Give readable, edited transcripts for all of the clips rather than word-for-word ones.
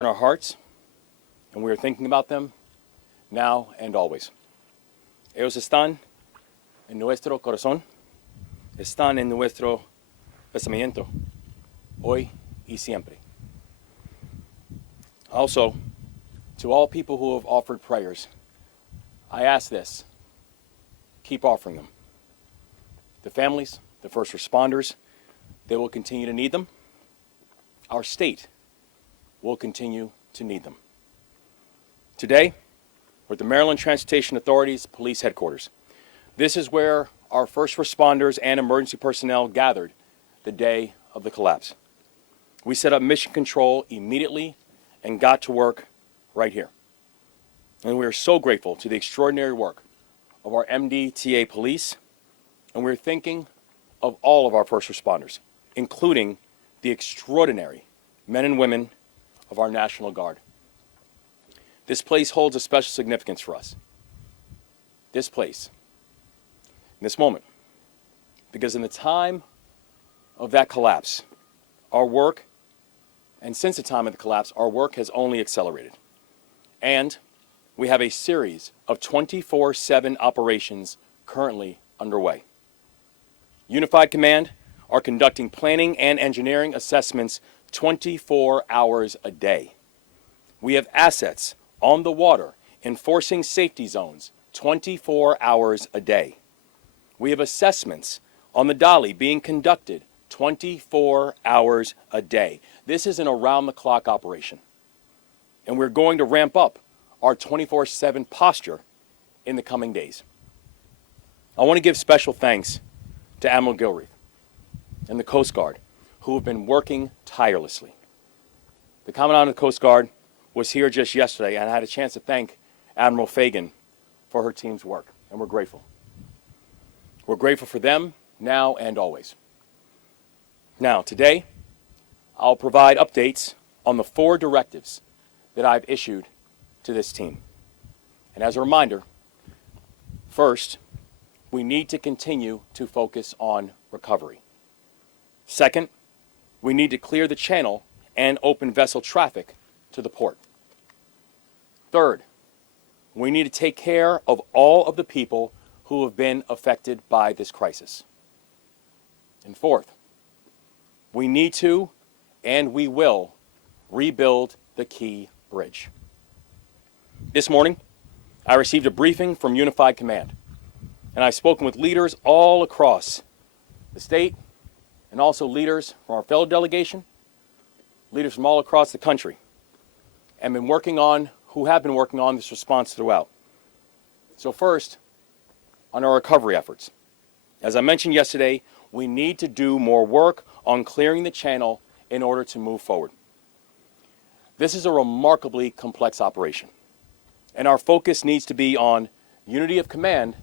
in our hearts, and we are thinking about them now and always. Ellos están en nuestro corazón, están en nuestro pensamiento, hoy y siempre. Also, to all people who have offered prayers, I ask this: keep offering them. The families, the first responders, they will continue to need them. Our state will continue to need them. Today, we're at the Maryland Transportation Authority's police headquarters. This is where our first responders and emergency personnel gathered the day of the collapse. We set up mission control immediately and got to work right here. And we are so grateful to the extraordinary work of our MDTA police, and we're thinking of all of our first responders, including the extraordinary men and women of our National Guard. This place holds a special significance for us. This place, in this moment, because in the time of that collapse, our work, and since the time of the collapse, our work has only accelerated. And we have a series of 24/7 operations currently underway. Unified Command are conducting planning and engineering assessments 24 hours a day. We have assets on the water enforcing safety zones 24 hours a day. We have assessments on the Dolly being conducted 24 hours a day. This is an around-the-clock operation. And we're going to ramp up our 24/7 posture in the coming days. I want to give special thanks to Admiral Gilreath and the Coast Guard, who have been working tirelessly. The Commandant of the Coast Guard was here just yesterday, and I had a chance to thank Admiral Fagan for her team's work, and we're grateful. We're grateful for them now and always. Now, today, I'll provide updates on the 4 directives that I've issued to this team. And as a reminder, first, we need to continue to focus on recovery. Second, we need to clear the channel and open vessel traffic to the port. Third, we need to take care of all of the people who have been affected by this crisis. And fourth, we need to, and we will, rebuild the Key Bridge. This morning, I received a briefing from Unified Command, and I've spoken with leaders all across the state, and also leaders from our fellow delegation, leaders from all across the country, and who have been working on this response throughout. So first, on our recovery efforts. As I mentioned yesterday, we need to do more work on clearing the channel in order to move forward. This is a remarkably complex operation, and our focus needs to be on unity of command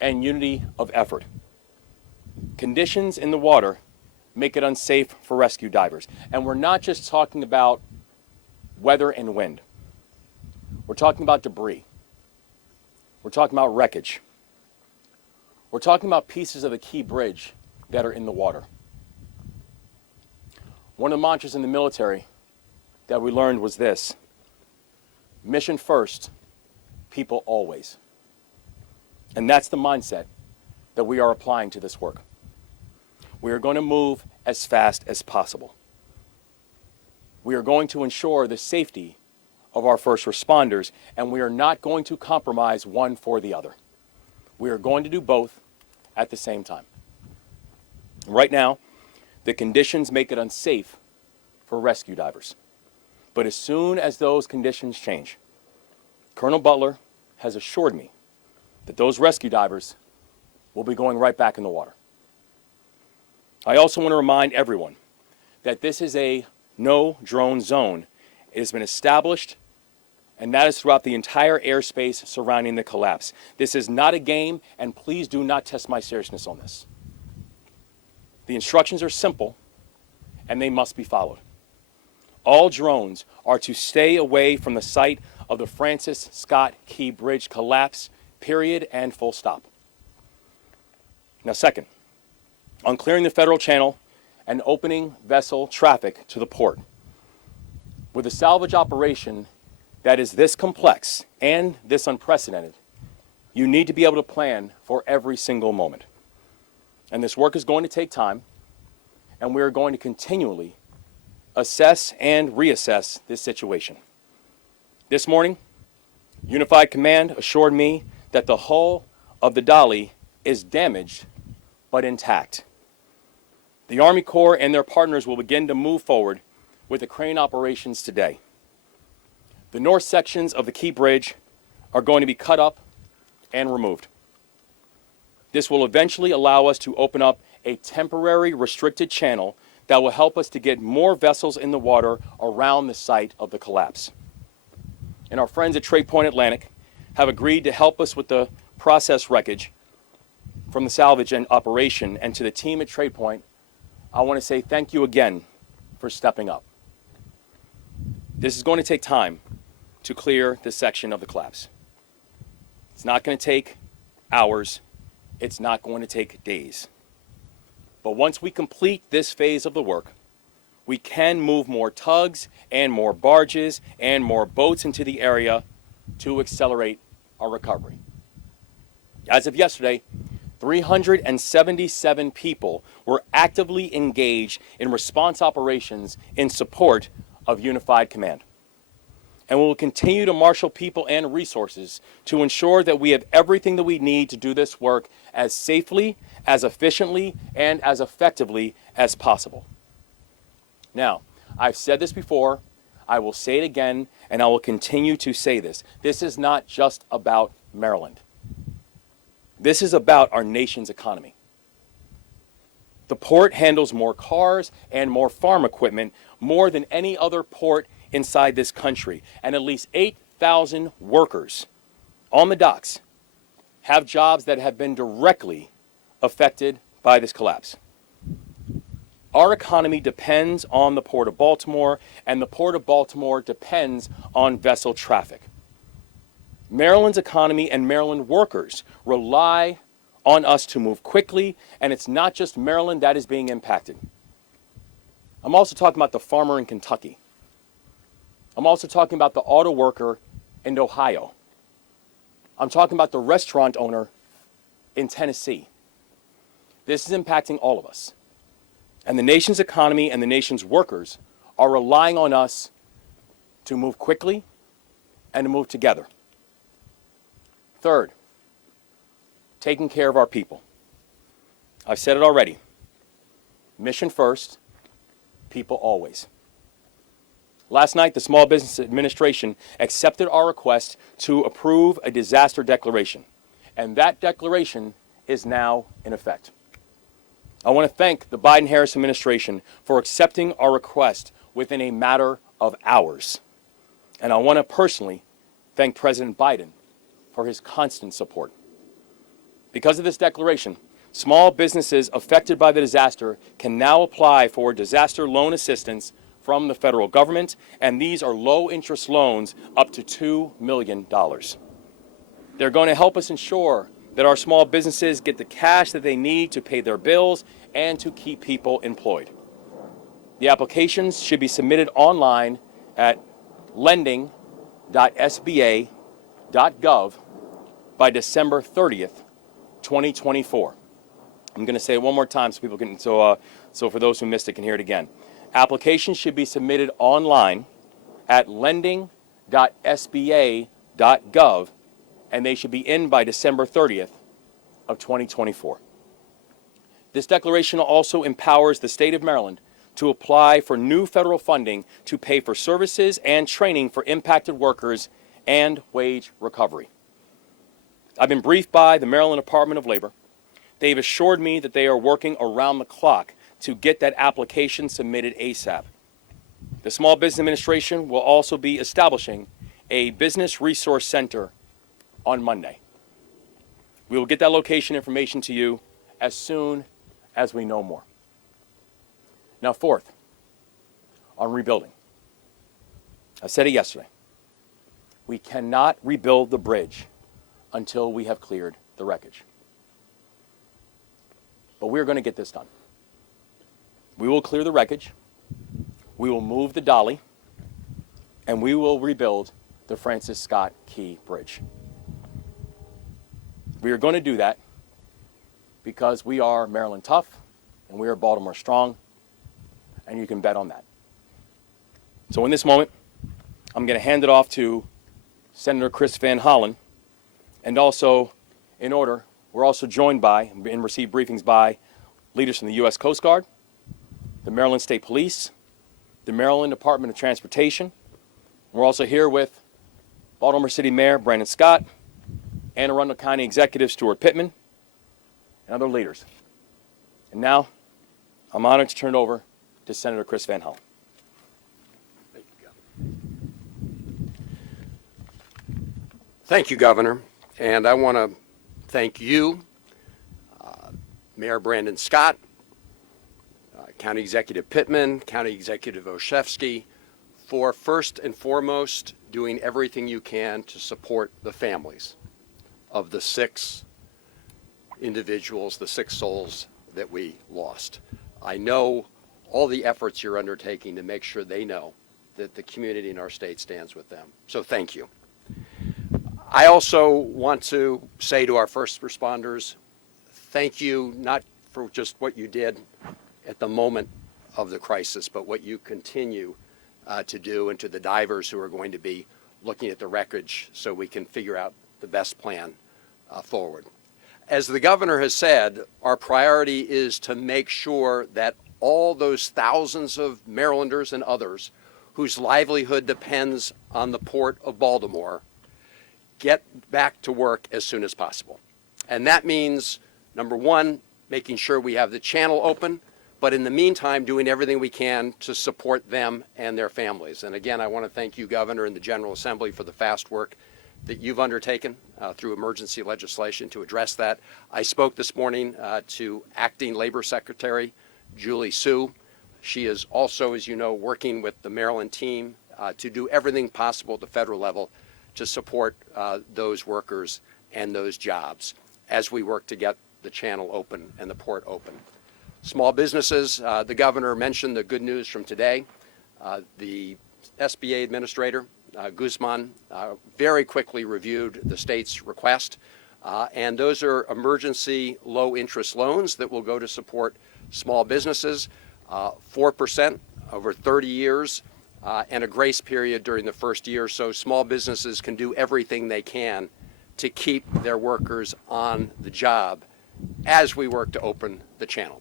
and unity of effort. Conditions in the water make it unsafe for rescue divers. And we're not just talking about weather and wind. We're talking about debris. We're talking about wreckage. We're talking about pieces of the Key Bridge that are in the water. One of the mantras in the military that we learned was this: mission first, people always. And that's the mindset that we are applying to this work. We are going to move as fast as possible. We are going to ensure the safety of our first responders, and we are not going to compromise one for the other. We are going to do both at the same time. Right now, the conditions make it unsafe for rescue divers. But as soon as those conditions change, Colonel Butler has assured me that those rescue divers will be going right back in the water. I also want to remind everyone that this is a no-drone zone. It has been established, and that is throughout the entire airspace surrounding the collapse. This is not a game, and please do not test my seriousness on this. The instructions are simple, and they must be followed. All drones are to stay away from the site of the Francis Scott Key Bridge collapse, period, and full stop. Now, second, on clearing the federal channel and opening vessel traffic to the port. With a salvage operation that is this complex and this unprecedented, you need to be able to plan for every single moment. And this work is going to take time, and we are going to continually assess and reassess this situation. This morning, Unified Command assured me that the hull of the Dolly is damaged but intact. The Army Corps and their partners will begin to move forward with the crane operations today. The north sections of the Key Bridge are going to be cut up and removed. This will eventually allow us to open up a temporary restricted channel that will help us to get more vessels in the water around the site of the collapse. And our friends at Trade Point Atlantic have agreed to help us with the process wreckage from the salvage operation. And to the team at Trade Point, I want to say thank you again for stepping up. This is going to take time to clear this section of the collapse. It's not going to take hours. It's not going to take days. But once we complete this phase of the work, we can move more tugs and more barges and more boats into the area to accelerate our recovery. As of yesterday, 377 people were actively engaged in response operations in support of Unified Command. And we will continue to marshal people and resources to ensure that we have everything that we need to do this work as safely, as efficiently, and as effectively as possible. Now, I've said this before, I will say it again, and I will continue to say this. This is not just about Maryland. This is about our nation's economy. The port handles more cars and more farm equipment more than any other port inside this country, and at least 8,000 workers on the docks have jobs that have been directly affected by this collapse. Our economy depends on the Port of Baltimore, and the Port of Baltimore depends on vessel traffic. Maryland's economy and Maryland workers rely on us to move quickly, and it's not just Maryland that is being impacted. I'm also talking about the farmer in Kentucky. I'm also talking about the auto worker in Ohio. I'm talking about the restaurant owner in Tennessee. This is impacting all of us. And the nation's economy and the nation's workers are relying on us to move quickly and to move together. Third, taking care of our people. I've said it already. Mission first, people always. Last night, the Small Business Administration accepted our request to approve a disaster declaration, and that declaration is now in effect. I want to thank the Biden-Harris administration for accepting our request within a matter of hours. And I want to personally thank President Biden for his constant support. Because of this declaration, small businesses affected by the disaster can now apply for disaster loan assistance from the federal government, and these are low-interest loans up to $2 million. They're going to help us ensure that our small businesses get the cash that they need to pay their bills and to keep people employed. The applications should be submitted online at lending.sba.gov by December 30th, 2024. I'm going to say it one more time so people can, so for those who missed it can hear it again. Applications should be submitted online at lending.sba.gov, and they should be in by December 30th of 2024. This declaration also empowers the state of Maryland to apply for new federal funding to pay for services and training for impacted workers and wage recovery. I've been briefed by the Maryland Department of Labor. They've assured me that they are working around the clock to get that application submitted ASAP. The Small Business Administration will also be establishing a business resource center on Monday. We will get that location information to you as soon as we know more. Now, fourth, on rebuilding. I said it yesterday. We cannot rebuild the bridge until we have cleared the wreckage. But we're going to get this done. We will clear the wreckage. We will move the dolly. and we will rebuild the Francis Scott Key Bridge. We are going to do that because we are Maryland tough and we are Baltimore strong, and you can bet on that. So in this moment, I'm going to hand it off to Senator Chris Van Hollen, and also, in order, we're also joined by and received briefings by leaders from the U.S. Coast Guard, the Maryland State Police, the Maryland Department of Transportation. We're also here with Baltimore City Mayor Brandon Scott, Anne Arundel County Executive Stuart Pittman, and other leaders. And now, I'm honored to turn it over to Senator Chris Van Hollen. Thank you, Governor. And I want to thank you, Mayor Brandon Scott, County Executive Pittman, County Executive Olszewski, for first and foremost doing everything you can to support the families of the 6 individuals, the 6 souls that we lost. I know all the efforts you're undertaking to make sure they know that the community in our state stands with them. So thank you. I also want to say to our first responders, thank you not for just what you did at the moment of the crisis, but what you continue to do, and to the divers who are going to be looking at the wreckage so we can figure out the best plan forward. As the governor has said, our priority is to make sure that all those thousands of Marylanders and others whose livelihood depends on the Port of Baltimore get back to work as soon as possible. And that means, number one, making sure we have the channel open, but in the meantime, doing everything we can to support them and their families. And again, I want to thank you, Governor, and the General Assembly for the fast work that you've undertaken through emergency legislation to address that. I spoke this morning to Acting Labor Secretary Julie Sue. She is also, as you know, working with the Maryland team to do everything possible at the federal level to support those workers and those jobs as we work to get the channel open and the port open. Small businesses, the governor mentioned the good news from today. The SBA administrator, Guzman, very quickly reviewed the state's request, and those are emergency low-interest loans that will go to support small businesses, 4% over 30 years, and a grace period during the first year, so small businesses can do everything they can to keep their workers on the job as we work to open the channel.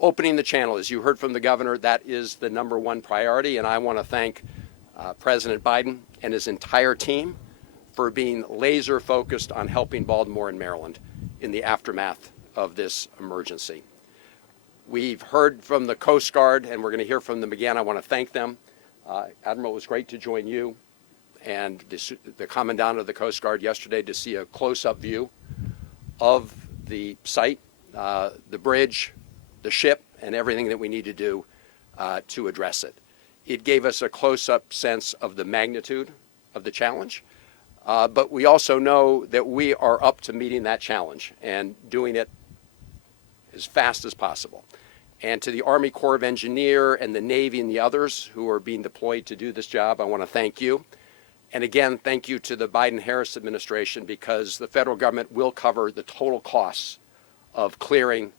Opening the channel, as you heard from the governor, that is the number one priority, and I want to thank President Biden and his entire team for being laser focused on helping Baltimore and Maryland in the aftermath of this emergency. We've heard from the Coast Guard, and we're going to hear from them again. I want to thank them. Admiral, it was great to join you and the Commandant of the Coast Guard yesterday to see a close-up view of the site, the bridge, the ship, and everything that we need to do to address it. It gave us a close-up sense of the magnitude of the challenge, but we also know that we are up to meeting that challenge and doing it as fast as possible. And to the Army Corps of Engineers and the Navy and the others who are being deployed to do this job, I want to thank you. And again, thank you to the Biden-Harris administration, because the federal government will cover the total costs of clearing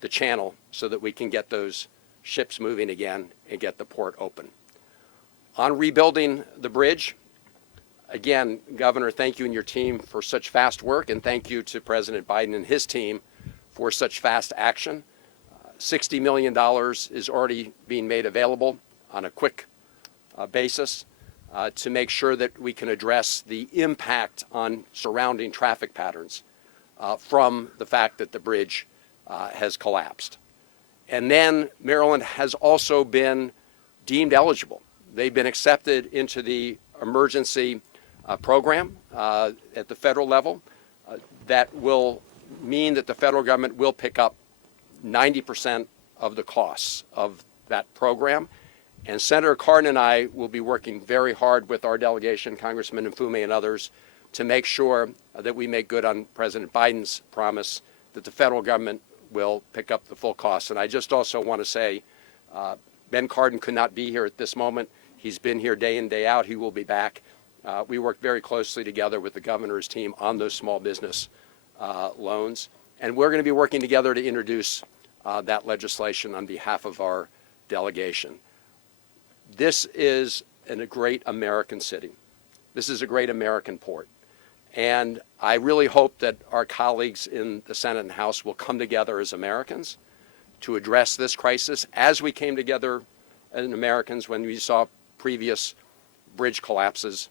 the channel so that we can get those ships moving again and get the port open. On rebuilding the bridge, again, Governor, thank you and your team for such fast work, and thank you to President Biden and his team for such fast action. $60 million is already being made available on a quick basis to make sure that we can address the impact on surrounding traffic patterns from the fact that the bridge has collapsed. And then Maryland has also been deemed eligible. They've been accepted into the emergency program at the federal level that will mean that the federal government will pick up 90% of the costs of that program. And Senator Cardin and I will be working very hard with our delegation, Congressman Mfume and others, to make sure that we make good on President Biden's promise that the federal government will pick up the full costs. And I just also want to say, Ben Cardin could not be here at this moment. He's been here day in, day out. He will be back. We work very closely together with the governor's team on those small business loans. And we're going to be working together to introduce that legislation on behalf of our delegation. This is a great American city. This is a great American port. And I really hope that our colleagues in the Senate and House will come together as Americans to address this crisis as we came together as Americans when we saw previous bridge collapses,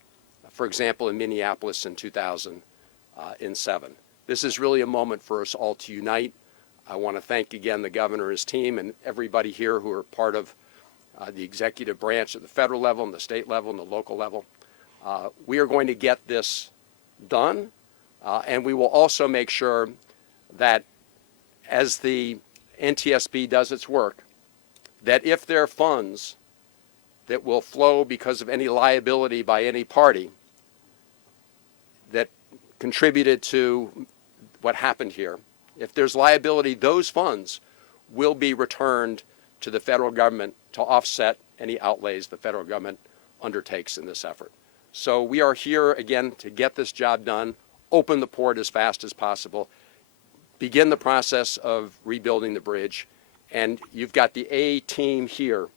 for example, in Minneapolis in 2007. This is really a moment for us all to unite. I want to thank again the governor, his team, and everybody here who are part of the executive branch at the federal level and the state level and the local level. We are going to get this done, and we will also make sure that as the NTSB does its work, that if there are funds that will flow because of any liability by any party that contributed to what happened here, if there's liability, those funds will be returned to the federal government to offset any outlays the federal government undertakes in this effort. So we are here again to get this job done, open the port as fast as possible, begin the process of rebuilding the bridge, and you've got the A team here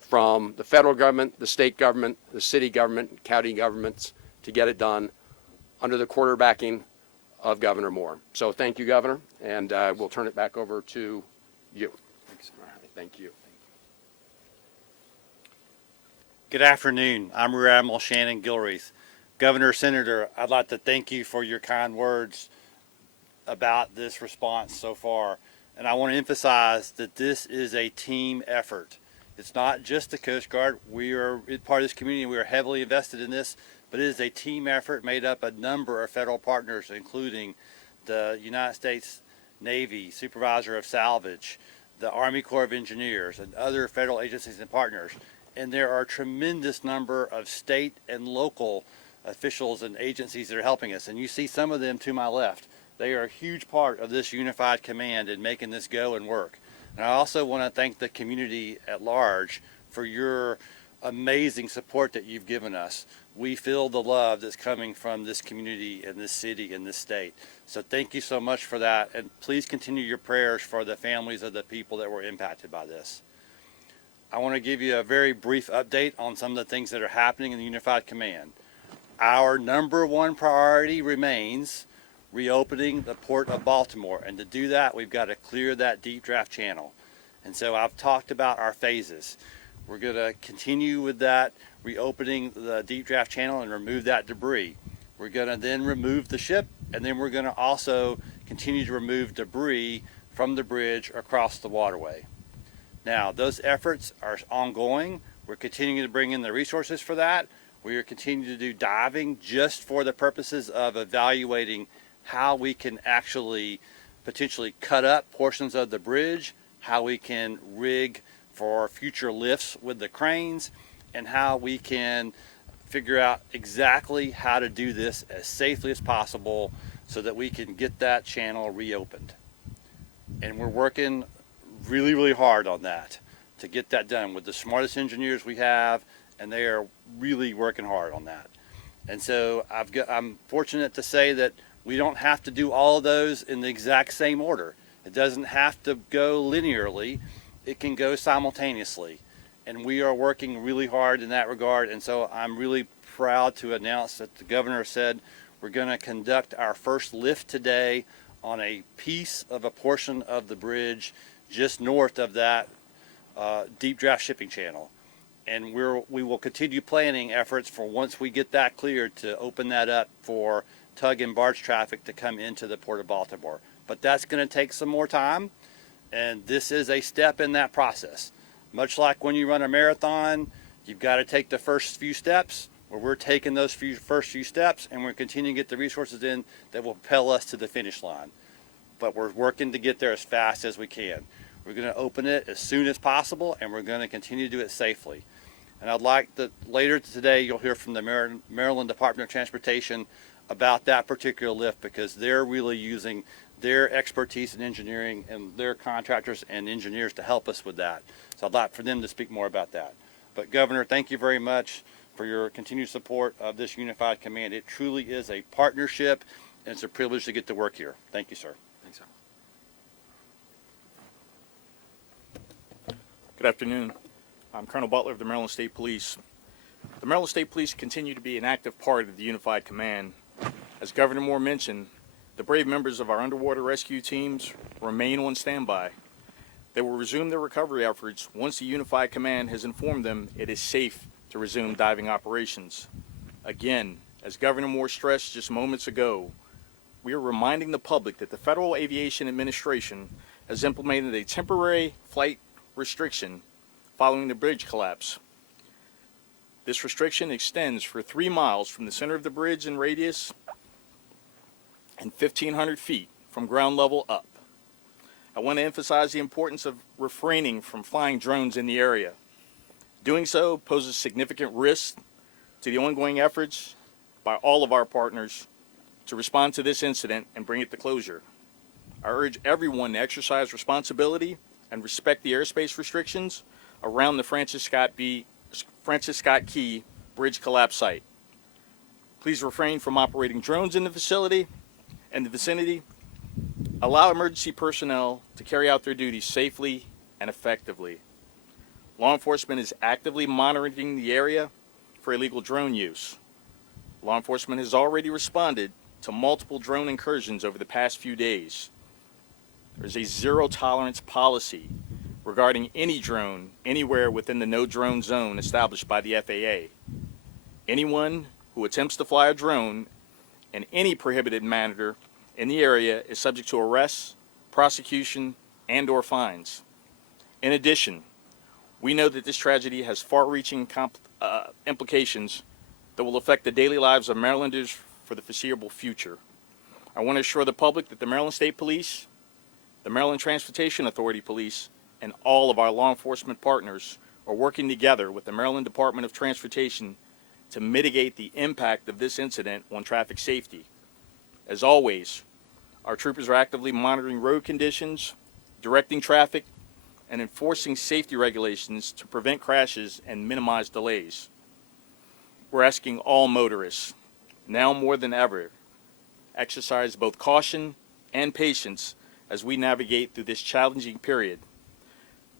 from the federal government, the state government, the city government, county governments to get it done under the quarterbacking of Governor Moore. So thank you, Governor, and we'll turn it back over to you. Thanks. All right, thank you. Good afternoon. I'm Rear Admiral Shannon Gilreath. Governor, Senator, I'd like to thank you for your kind words about this response so far. And I want to emphasize that this is a team effort. It's not just the Coast Guard. We are part of this community. We are heavily invested in this, but it is a team effort made up of a number of federal partners, including the United States Navy Supervisor of Salvage, the Army Corps of Engineers, and other federal agencies and partners. And there are a tremendous number of state and local officials and agencies that are helping us. And you see some of them to my left. They are a huge part of this unified command in making this go and work. And I also want to thank the community at large for your amazing support that you've given us. We feel the love that's coming from this community and this city and this state. So thank you so much for that. And please continue your prayers for the families of the people that were impacted by this. I want to give you a very brief update on some of the things that are happening in the Unified Command. Our number one priority remains reopening the Port of Baltimore. And to do that, we've got to clear that deep draft channel. And so I've talked about our phases. We're going to continue with that, reopening the deep draft channel and remove that debris. We're going to then remove the ship, and then we're going to also continue to remove debris from the bridge across the waterway. Now, those efforts are ongoing. We're continuing to bring in the resources for that. We are continuing to do diving just for the purposes of evaluating how we can actually potentially cut up portions of the bridge, how we can rig for future lifts with the cranes, and how we can figure out exactly how to do this as safely as possible so that we can get that channel reopened. And we're working really, really hard on that to get that done with the smartest engineers we have, and they are really working hard on that. And so I'm fortunate to say that we don't have to do all of those in the exact same order. It doesn't have to go linearly. It can go simultaneously. And we are working really hard in that regard. And so I'm really proud to announce that the governor said we're going to conduct our first lift today on a piece of a portion of the bridge just north of that deep draft shipping channel. And we will continue planning efforts for once we get that cleared to open that up for tug and barge traffic to come into the Port of Baltimore. But that's going to take some more time, and this is a step in that process. Much like when you run a marathon, you've got to take the first few steps. Well, we're taking those first few steps, and we're continuing to get the resources in that will propel us to the finish line. But we're working to get there as fast as we can. We're going to open it as soon as possible, and we're going to continue to do it safely. And I'd like that later today you'll hear from the Maryland Department of Transportation about that particular lift, because they're really using their expertise in engineering and their contractors and engineers to help us with that. So I'd like for them to speak more about that. But Governor, thank you very much for your continued support of this unified command. It truly is a partnership, and it's a privilege to get to work here. Thank you, sir. Thanks, sir. Good afternoon. I'm Colonel Butler of the Maryland State Police. The Maryland State Police continue to be an active part of the Unified Command. As Governor Moore mentioned, the brave members of our underwater rescue teams remain on standby. They will resume their recovery efforts once the Unified Command has informed them it is safe to resume diving operations. Again, as Governor Moore stressed just moments ago, we are reminding the public that the Federal Aviation Administration has implemented a temporary flight restriction following the bridge collapse. This restriction extends for 3 miles from the center of the bridge in radius and 1,500 feet from ground level up. I want to emphasize the importance of refraining from flying drones in the area. Doing so poses significant risk to the ongoing efforts by all of our partners to respond to this incident and bring it to closure. I urge everyone to exercise responsibility and respect the airspace restrictions around the Francis Scott Key bridge collapse site. Please refrain from operating drones in the vicinity. Allow emergency personnel to carry out their duties safely and effectively. Law enforcement is actively monitoring the area for illegal drone use. Law enforcement has already responded to multiple drone incursions over the past few days. There's a zero tolerance policy regarding any drone anywhere within the no drone zone established by the FAA. Anyone who attempts to fly a drone in any prohibited manner in the area is subject to arrests, prosecution, and/or fines. In addition, we know that this tragedy has far-reaching implications that will affect the daily lives of Marylanders for the foreseeable future. I want to assure the public that the Maryland State Police, the Maryland Transportation Authority Police, and all of our law enforcement partners are working together with the Maryland Department of Transportation to mitigate the impact of this incident on traffic safety. As always, our troopers are actively monitoring road conditions, directing traffic, and enforcing safety regulations to prevent crashes and minimize delays. We're asking all motorists, now more than ever, exercise both caution and patience as we navigate through this challenging period.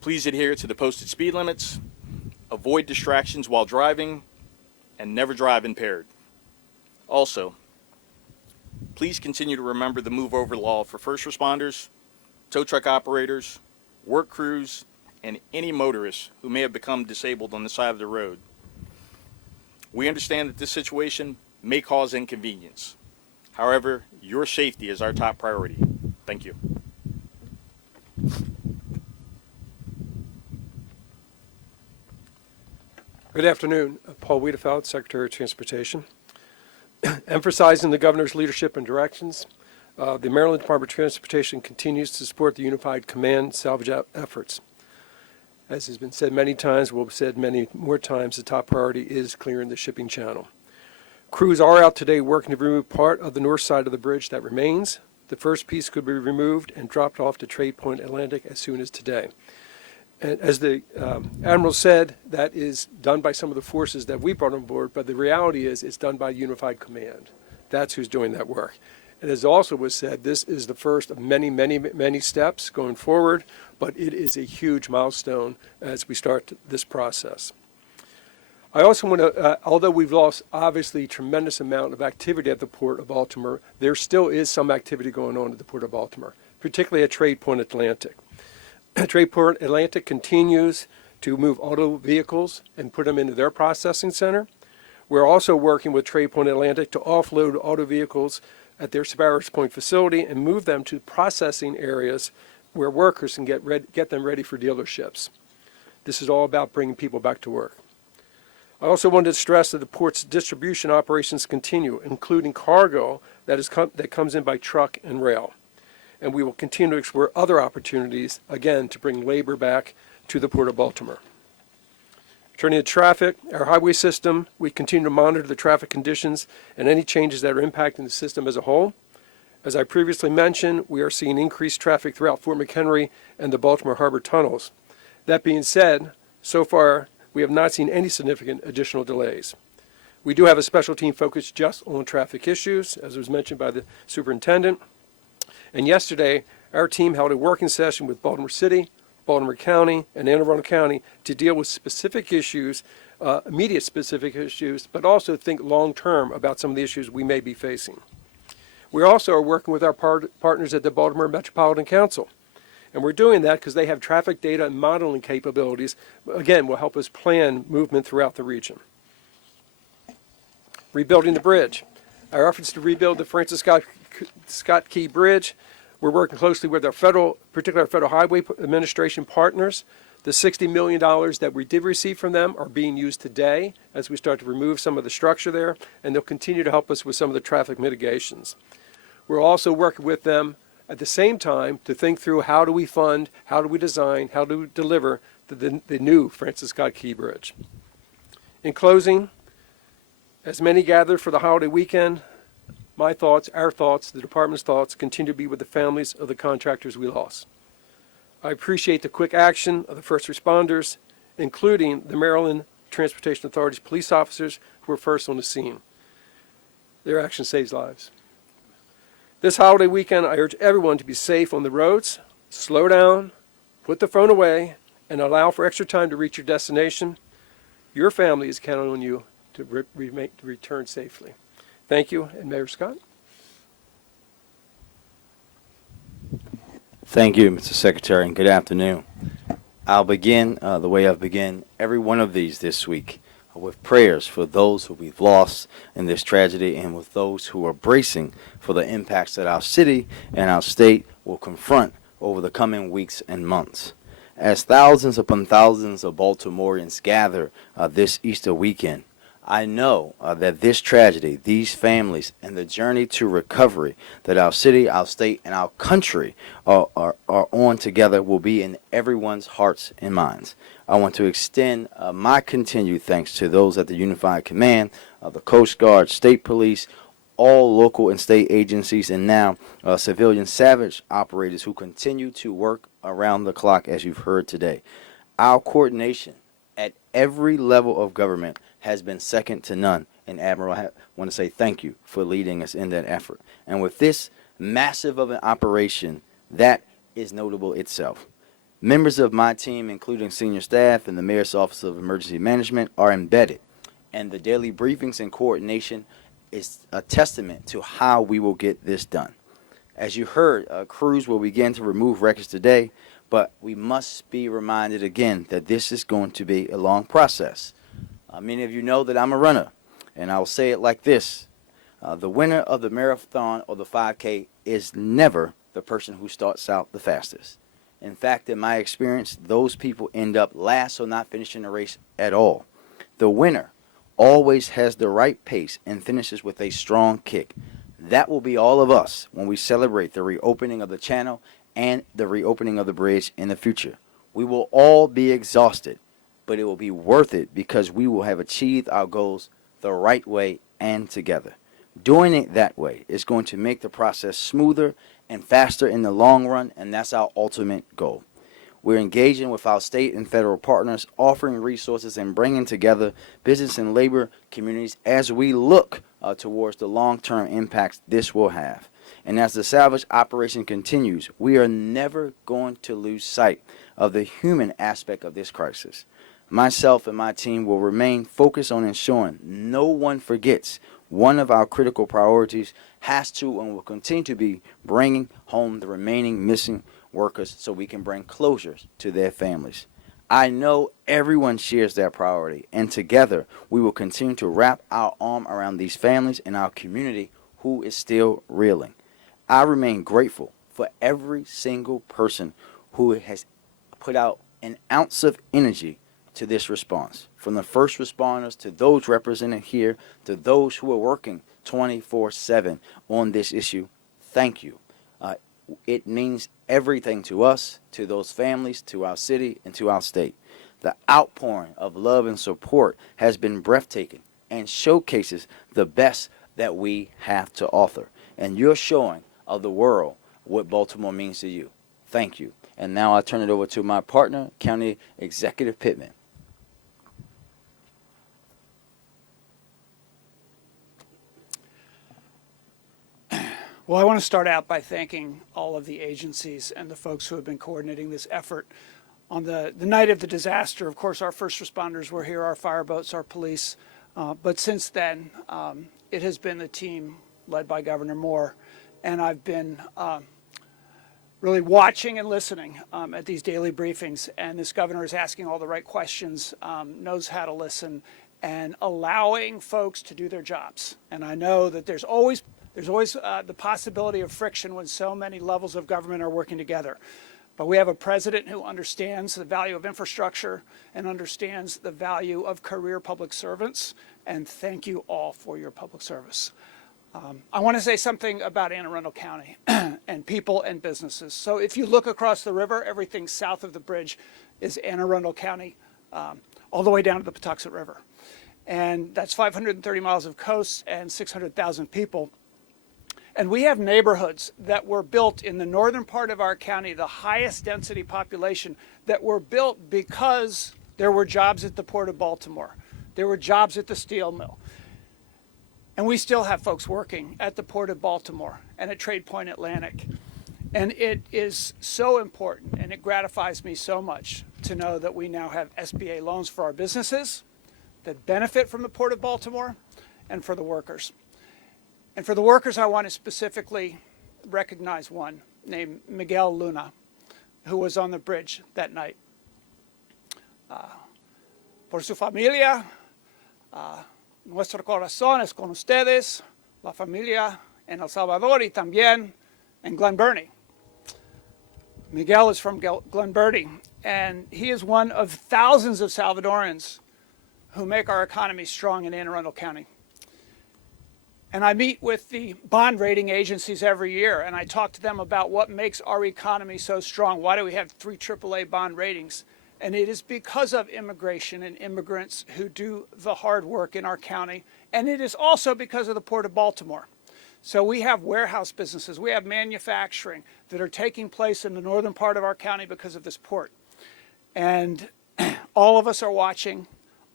Please adhere to the posted speed limits, avoid distractions while driving, and never drive impaired. Also, please continue to remember the move over law for first responders, tow truck operators, work crews, and any motorists who may have become disabled on the side of the road. We understand that this situation may cause inconvenience. However, your safety is our top priority. Thank you. Good afternoon. Paul Wiedefeld, Secretary of Transportation. Emphasizing the Governor's leadership and directions, the Maryland Department of Transportation continues to support the Unified Command salvage efforts. As has been said many times, will be said many more times, the top priority is clearing the shipping channel. Crews are out today working to remove part of the north side of the bridge that remains. The first piece could be removed and dropped off to Trade Point Atlantic as soon as today. And as the Admiral said, that is done by some of the forces that we brought on board, but the reality is it's done by Unified Command. That's who's doing that work. And as also was said, this is the first of many, many, many steps going forward, but it is a huge milestone as we start this process. I also want to, although we've lost obviously tremendous amount of activity at the Port of Baltimore, there still is some activity going on at the Port of Baltimore, particularly at Trade Point Atlantic. Trade Point Atlantic continues to move auto vehicles and put them into their processing center. We're also working with Trade Point Atlantic to offload auto vehicles at their Sparrows Point facility and move them to processing areas where workers can get them ready for dealerships. This is all about bringing people back to work. I also wanted to stress that the port's distribution operations continue, including cargo that comes in by truck and rail. And we will continue to explore other opportunities, again, to bring labor back to the Port of Baltimore. Turning to traffic, our highway system, we continue to monitor the traffic conditions and any changes that are impacting the system as a whole. As I previously mentioned, we are seeing increased traffic throughout Fort McHenry and the Baltimore Harbor tunnels. That being said, so far we have not seen any significant additional delays. We do have a special team focused just on traffic issues, as was mentioned by the superintendent. And yesterday, our team held a working session with Baltimore City, Baltimore County, and Anne Arundel County to deal with specific issues, immediate specific issues, but also think long-term about some of the issues we may be facing. We also are working with our partners at the Baltimore Metropolitan Council. And we're doing that because they have traffic data and modeling capabilities, again, will help us plan movement throughout the region. Rebuilding the bridge. Our efforts to rebuild the Francis Scott Key Bridge, we're working closely with our particularly our Federal Highway Administration partners. The $60 million that we did receive from them are being used today as we start to remove some of the structure there, and they'll continue to help us with some of the traffic mitigations. We're also working with them at the same time to think through how do we fund, how do we design, how do we deliver the new Francis Scott Key Bridge. In closing, as many gather for the holiday weekend, my thoughts, our thoughts, the department's thoughts continue to be with the families of the contractors we lost. I appreciate the quick action of the first responders, including the Maryland Transportation Authority's police officers who were first on the scene. Their action saves lives. This holiday weekend, I urge everyone to be safe on the roads, slow down, put the phone away, and allow for extra time to reach your destination. Your family is counting on you to return safely. Thank you, and Mayor Scott. Thank you, Mr. Secretary, and good afternoon. I'll begin the way I've begun every one of these this week with prayers for those who we've lost in this tragedy and with those who are bracing for the impacts that our city and our state will confront over the coming weeks and months. As thousands upon thousands of Baltimoreans gather this Easter weekend, I know that this tragedy, these families, and the journey to recovery that our city, our state, and our country are on together will be in everyone's hearts and minds. I want to extend my continued thanks to those at the Unified Command, the Coast Guard, State Police, all local and state agencies, and now civilian salvage operators who continue to work around the clock, as you've heard today. Our coordination at every level of government has been second to none. And Admiral, I want to say thank you for leading us in that effort. And with this massive of an operation, that is notable itself. Members of my team, including senior staff and the Mayor's Office of Emergency Management, are embedded. And the daily briefings and coordination is a testament to how we will get this done. As you heard, crews will begin to remove wreckage today, but we must be reminded again that this is going to be a long process. Many of you know that I'm a runner, and I'll say it like this. The winner of the marathon or the 5K is never the person who starts out the fastest. In fact, in my experience, those people end up last or not finishing the race at all. The winner always has the right pace and finishes with a strong kick. That will be all of us when we celebrate the reopening of the channel and the reopening of the bridge in the future. We will all be exhausted, but it will be worth it because we will have achieved our goals the right way and together. Doing it that way is going to make the process smoother and faster in the long run, and that's our ultimate goal. We're engaging with our state and federal partners, offering resources and bringing together business and labor communities as we look towards the long-term impacts this will have. And as the salvage operation continues, we are never going to lose sight of the human aspect of this crisis. Myself and my team will remain focused on ensuring no one forgets one of our critical priorities has to and will continue to be bringing home the remaining missing workers so we can bring closures to their families. I know everyone shares that priority, and together we will continue to wrap our arm around these families and our community who is still reeling. I remain grateful for every single person who has put out an ounce of energy to this response, from the first responders to those represented here to those who are working 24/7 on this issue. Thank you. It means everything to us, to those families, to our city, and to our state. The outpouring of love and support has been breathtaking and showcases the best that we have to offer. And you're showing of the world what Baltimore means to you. Thank you. And now I turn it over to my partner, County Executive Pittman. Well, I want to start out by thanking all of the agencies and the folks who have been coordinating this effort. On the night of the disaster, of course, our first responders were here, our fire boats, our police. But since then, it has been the team led by Governor Moore. And I've been really watching and listening at these daily briefings. And this governor is asking all the right questions, knows how to listen, and allowing folks to do their jobs. And I know that there's always the possibility of friction when so many levels of government are working together. But we have a president who understands the value of infrastructure and understands the value of career public servants. And thank you all for your public service. I want to say something about Anne Arundel County and people and businesses. So if you look across the river, everything south of the bridge is Anne Arundel County, all the way down to the Patuxent River. And that's 530 miles of coast and 600,000 people. And we have neighborhoods that were built in the northern part of our county, the highest density population, that were built because there were jobs at the Port of Baltimore. There were jobs at the steel mill. And we still have folks working at the Port of Baltimore and at Trade Point Atlantic. And it is so important, and it gratifies me so much to know that we now have SBA loans for our businesses that benefit from the Port of Baltimore and for the workers. And for the workers, I want to specifically recognize one named Miguel Luna, who was on the bridge that night. Por su familia, nuestro corazón es con ustedes, la familia en El Salvador y también en Glen Burnie. Miguel is from Glen Burnie, and he is one of thousands of Salvadorans who make our economy strong in Anne Arundel County. And I meet with the bond rating agencies every year, and I talk to them about what makes our economy so strong. Why do we have 3 AAA bond ratings? And it is because of immigration and immigrants who do the hard work in our county. And it is also because of the Port of Baltimore. So we have warehouse businesses, we have manufacturing that are taking place in the northern part of our county because of this port. And all of us are watching.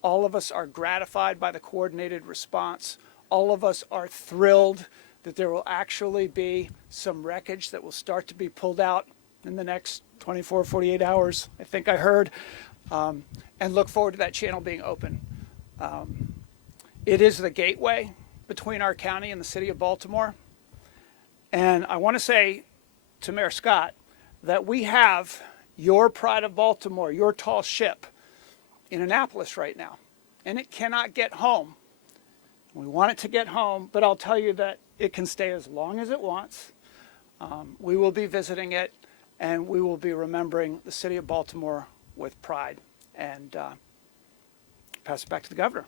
All of us are gratified by the coordinated response. All of us are thrilled that there will actually be some wreckage that will start to be pulled out in the next 24, 48 hours, I think I heard, and look forward to that channel being open. It is the gateway between our county and the city of Baltimore. And I want to say to Mayor Scott that we have your Pride of Baltimore, your tall ship, in Annapolis right now, and it cannot get home. We want it to get home, but I'll tell you that it can stay as long as it wants. We will be visiting it, and we will be remembering the city of Baltimore with pride. And pass it back to the governor.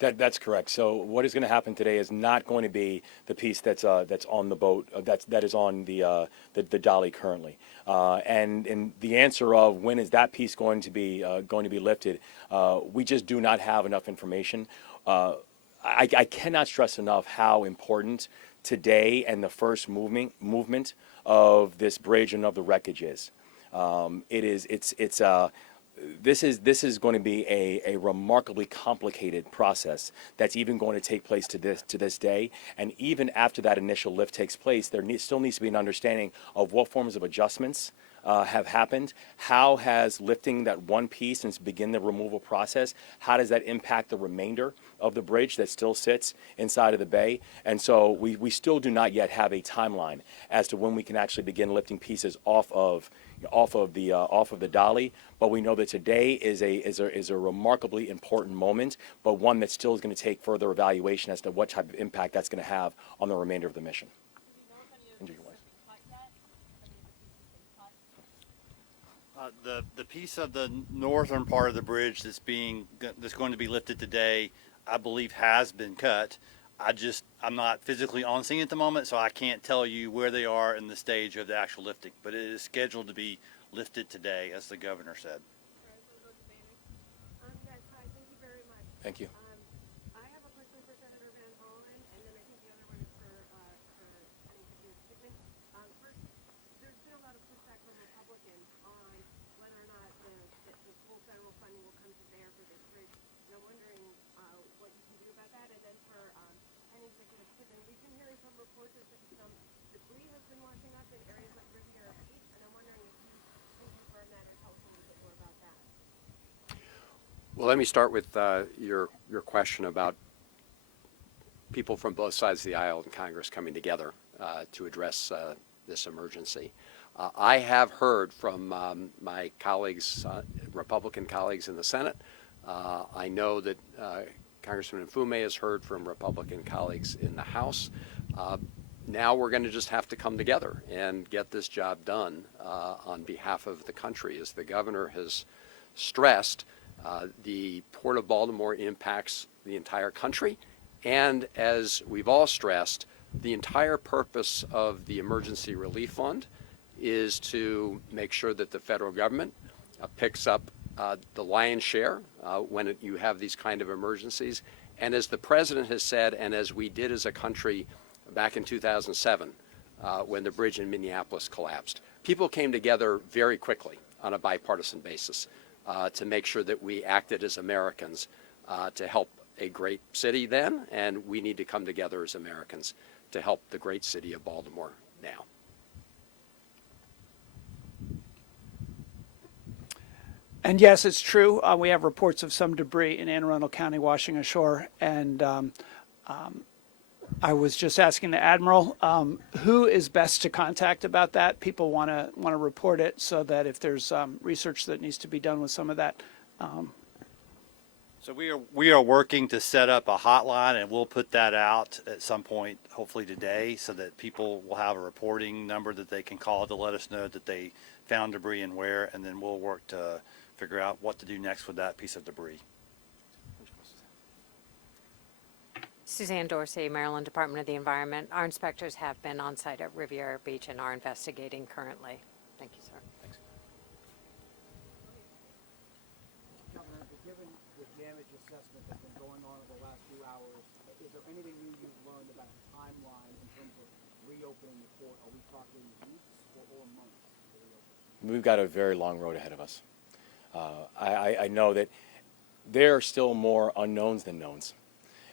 That's correct. So what is going to happen today is not going to be the piece that's on the boat that is on the dolly currently. And the answer of when is that piece going to be lifted, we just do not have enough information. I cannot stress enough how important today and the first movement of this bridge and of the wreckage is. This is going to be a remarkably complicated process that's even going to take place to this day. And even after that initial lift takes place, there still needs to be an understanding of what forms of adjustments have happened. How has lifting that one piece and begin the removal process, how does that impact the remainder of the bridge that still sits inside of the bay? And so we still do not yet have a timeline as to when we can actually begin lifting pieces off of the dolly, but we know that today is a remarkably important moment, but one that still is going to take further evaluation as to what type of impact that's going to have on the remainder of the mission. The piece of the northern part of the bridge that's going to be lifted today, I believe has been cut. I'm not physically on scene at the moment, so I can't tell you where they are in the stage of the actual lifting. But it is scheduled to be lifted today, as the governor said. Yes, hi, thank you very much. Thank you. I have a question for Senator Van Hollen, and then I think the other one is for County Executive Pittman. First, there's been a lot of pushback from Republicans on whether or not the full federal funding will come to bear for this bridge. And I'm wondering what you can do about that. And then for County Executive Pittman, we've been hearing from reports that some debris has been washing up in areas like Riviera Beach, and I'm wondering if you can confirm that or tell us a little bit more about that. Well, let me start with your question about people from both sides of the aisle in Congress coming together to address this emergency. I have heard from my colleagues, Republican colleagues in the Senate. I know that Congressman Mfume has heard from Republican colleagues in the House. Now we're going to just have to come together and get this job done on behalf of the country. As the governor has stressed, the Port of Baltimore impacts the entire country, and as we've all stressed, the entire purpose of the Emergency Relief Fund is to make sure that the federal government picks up the lion's share when you have these kind of emergencies. And as the president has said, and as we did as a country back in 2007 when the bridge in Minneapolis collapsed, people came together very quickly on a bipartisan basis to make sure that we acted as Americans to help a great city then, and we need to come together as Americans to help the great city of Baltimore now. And yes, it's true. We have reports of some debris in Anne Arundel County washing ashore. And I was just asking the Admiral, who is best to contact about that? People want to report it so that if there's research that needs to be done with some of that. So we are working to set up a hotline, and we'll put that out at some point, hopefully today, so that people will have a reporting number that they can call to let us know that they found debris and where, and then we'll work to figure out what to do next with that piece of debris. Suzanne Dorsey, Maryland Department of the Environment. Our inspectors have been on site at Riviera Beach and are investigating currently. Thank you, sir. Governor, given the damage assessment that's been going on over the last few hours, is there anything new you've learned about the timeline in terms of reopening the port? Are we talking weeks or months to reopen? We've got a very long road ahead of us. I know that there are still more unknowns than knowns.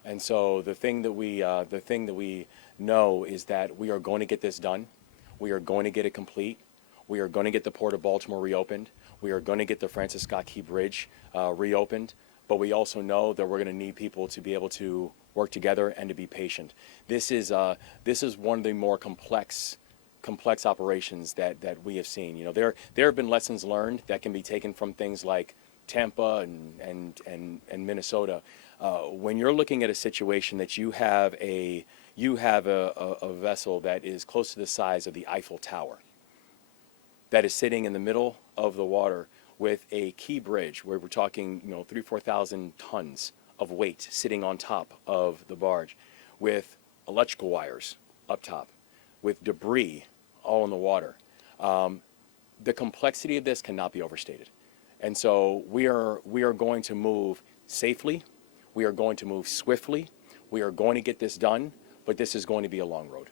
And so the thing that we know is that we are going to get this done. We are going to get it complete. We are going to get the Port of Baltimore reopened. We are going to get the Francis Scott Key Bridge reopened. But we also know that we're going to need people to be able to work together and to be patient. This is one of the more complex operations that we have seen. You know, there have been lessons learned that can be taken from things like Tampa and Minnesota. When you're looking at a situation that you have a vessel that is close to the size of the Eiffel Tower, that is sitting in the middle of the water with a key bridge where we're talking, 3,000-4,000 tons of weight sitting on top of the barge, with electrical wires up top, with debris all in the water. The complexity of this cannot be overstated. And so we are going to move safely. We are going to move swiftly. We are going to get this done, but this is going to be a long road.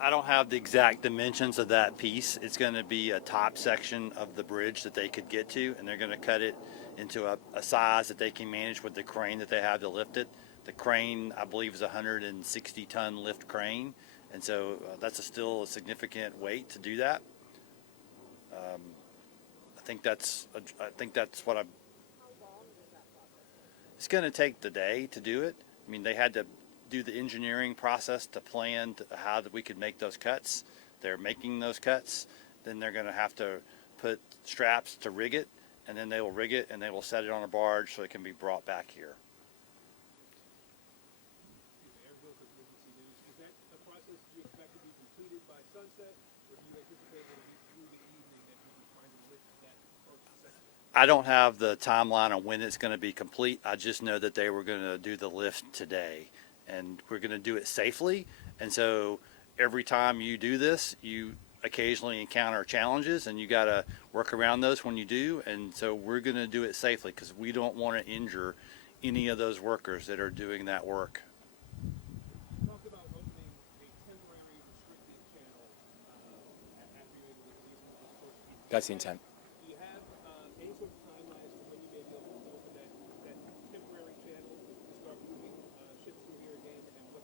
I don't have the exact dimensions of that piece. It's going to be a top section of the bridge that they could get to, and they're going to cut it into a size that they can manage with the crane that they have to lift it. The crane, I believe, is a 160-ton lift crane, and so that's still a significant weight to do that. I think that's what I'm. It's going to take the day to do it. I mean, they had to do the engineering process to plan how that we could make those cuts. They're making those cuts. Then they're going to have to put straps to rig it, and then they will rig it and they will set it on a barge so it can be brought back here. by sunset, or do you anticipate it will be through the evening that you'll be trying to lift that first section? I don't have the timeline on when it's going to be complete. I just know that they were going to do the lift today, and we're going to do it safely. And so every time you do this, you occasionally encounter challenges, and you got to work around those when you do. And so we're going to do it safely because we don't want to injure any of those workers that are doing that work. You talked about opening a temporary restricted channel after you're able to release this first piece. That's the intent. Do you have any sort of timeline as to when you may be able to open that temporary channel to start moving ships through here again, and what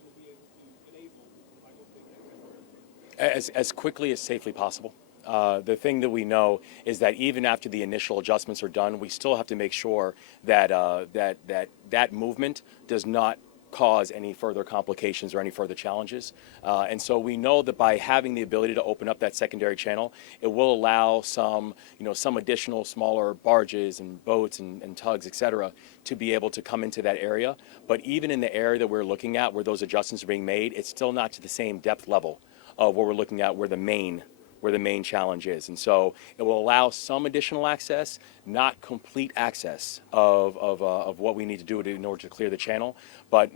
you'll be able to enable by opening that temporary channel? As quickly as safely possible. The thing that we know is that even after the initial adjustments are done, we still have to make sure that that movement does not cause any further complications or any further challenges. And so we know that by having the ability to open up that secondary channel, it will allow some additional smaller barges and boats and tugs, et cetera, to be able to come into that area. But even in the area that we're looking at where those adjustments are being made, it's still not to the same depth level of what we're looking at where the main challenge is. And so it will allow some additional access, not complete access of what we need to do in order to clear the channel. But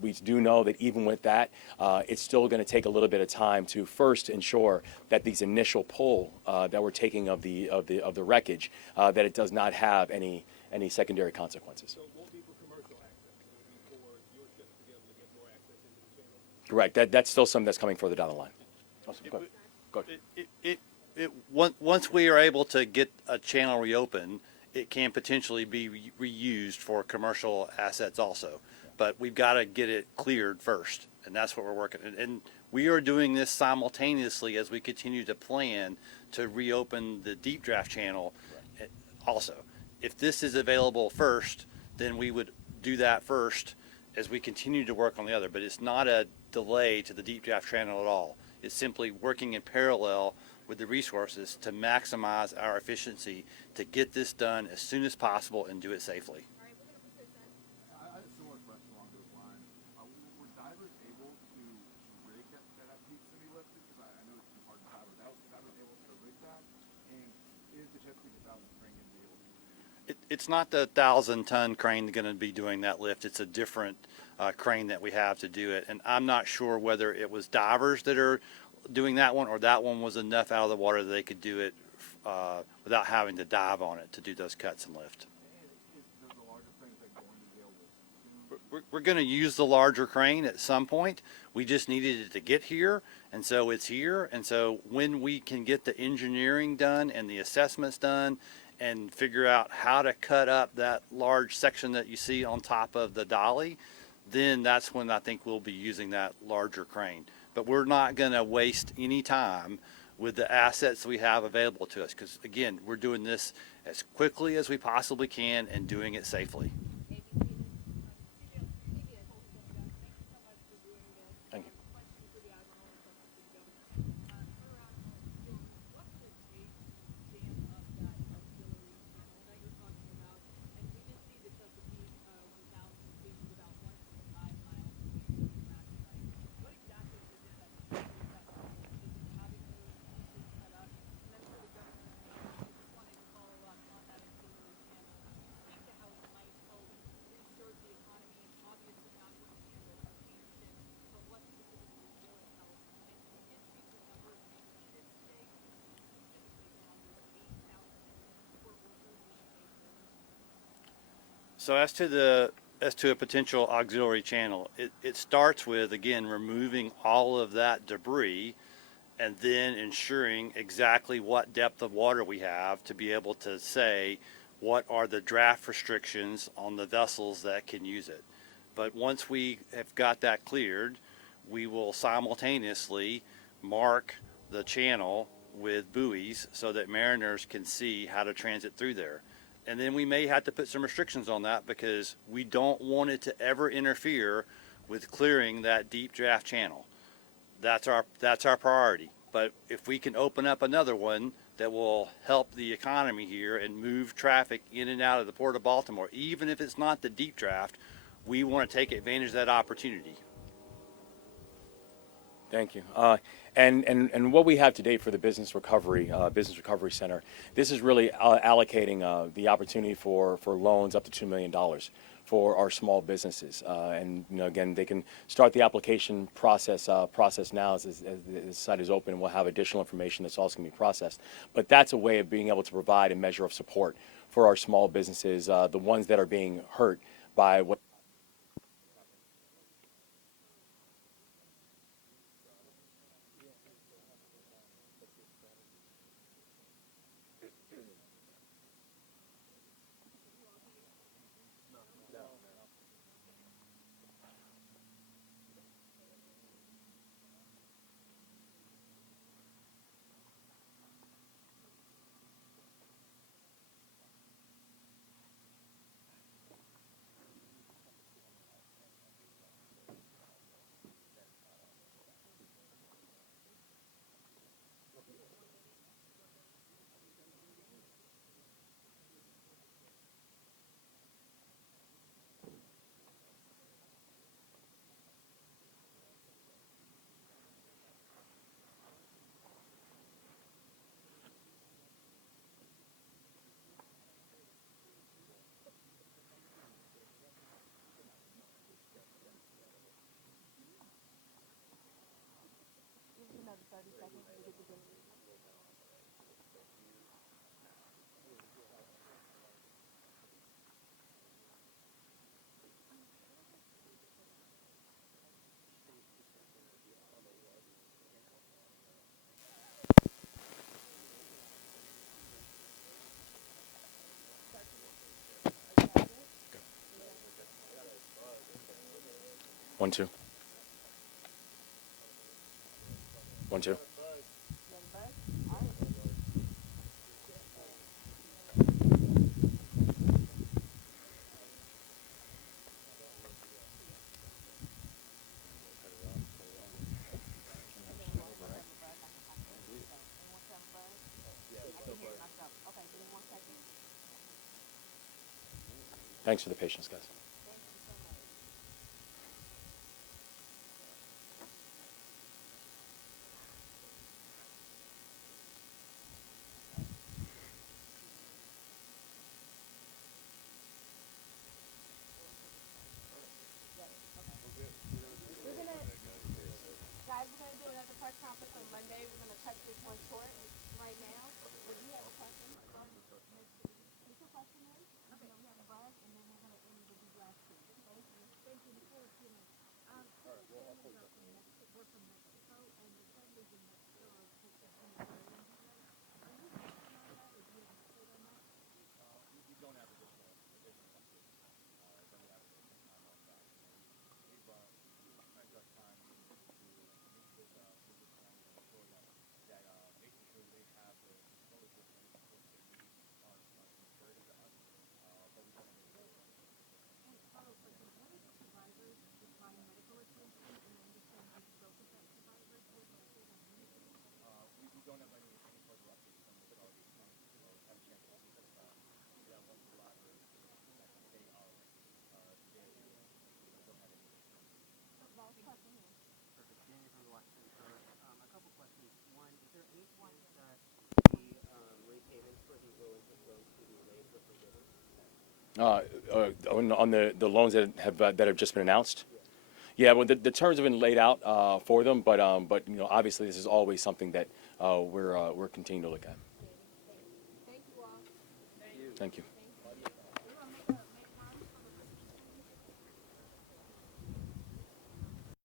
we do know that even with that, it's still going to take a little bit of time to first ensure that these initial pull that we're taking of the wreckage, that it does not have any secondary consequences. So it won't be for commercial access, it will be for your ships to be able to get more access into the channel? Correct. That's still something that's coming further down the line. Awesome. Go ahead. Go ahead. Once we are able to get a channel reopened, it can potentially be reused for commercial assets also. But we've got to get it cleared first, and that's what we're working on. And we are doing this simultaneously as we continue to plan to reopen the deep draft channel also. If this is available first, then we would do that first as we continue to work on the other. But it's not a delay to the deep draft channel at all. It's simply working in parallel with the resources to maximize our efficiency to get this done as soon as possible and do it safely. I had a similar question along those lines. Were divers able to rig that piece to be lifted? Because I know it's too hard to dive. Was divers able to rig that? And is the Chesapeake 1000 crane going to be able to? It's not the 1,000-ton crane going to be doing that lift. It's a different crane that we have to do it. And I'm not sure whether it was divers that are doing that one or that one was enough out of the water that they could do it without having to dive on it to do those cuts and lift. We're going to use the larger crane at some point. We just needed it to get here, and so it's here. And so when we can get the engineering done and the assessments done and figure out how to cut up that large section that you see on top of the dolly, then that's when I think we'll be using that larger crane. But we're not going to waste any time with the assets we have available to us because, again, we're doing this as quickly as we possibly can and doing it safely. Thank you. So as to a potential auxiliary channel, it starts with, again, removing all of that debris and then ensuring exactly what depth of water we have to be able to say what are the draft restrictions on the vessels that can use it. But once we have got that cleared, we will simultaneously mark the channel with buoys so that mariners can see how to transit through there. And then we may have to put some restrictions on that because we don't want it to ever interfere with clearing that deep draft channel. That's our priority. But if we can open up another one that will help the economy here and move traffic in and out of the Port of Baltimore, even if it's not the deep draft, we want to take advantage of that opportunity. Thank you. And what we have today for the Business Recovery Center, this is really allocating the opportunity for loans up to $2 million for our small businesses. And again, they can start the application process now as the site is open. We'll have additional information that's also going to be processed. But that's a way of being able to provide a measure of support for our small businesses, the ones that are being hurt by what. One, two. 1, 2. Thanks for the patience, guys. Guys, we're going to do another press conference on Monday. We're going to cut this one short right now. But do you have a question? Put your question in. Okay. We have a buzz, and then we're going to end with these last two. Thank you. Thank you. Before we finish, we're from Mexico, and the families in Mexico are taking in the island. Are you working on that, or do you have an update on that? We don't have additional updates. Don't have additional time on that. We've spent our time to meet with families and ensure that making sure they have the fellowship and the support they need are imperative to us. But we don't have any additional. And follow-up question, what are the survivors supplying medical attention, and I understand you spoke with that survivors, what is it on Wednesday? We don't have any further updates from the authorities. Had a chance to meet with that one survivor the second day of their hearing. We don't have any additional. Last question here. Perfect. Danny from the Washington Post. A couple questions. One, is there any chance that the repayments for these low-interest loans to be delayed or forgiven? On the loans that have just been announced. Yeah, well, the terms have been laid out for them, but obviously this is always something that we're continuing to look at. Thank you all. Thank you.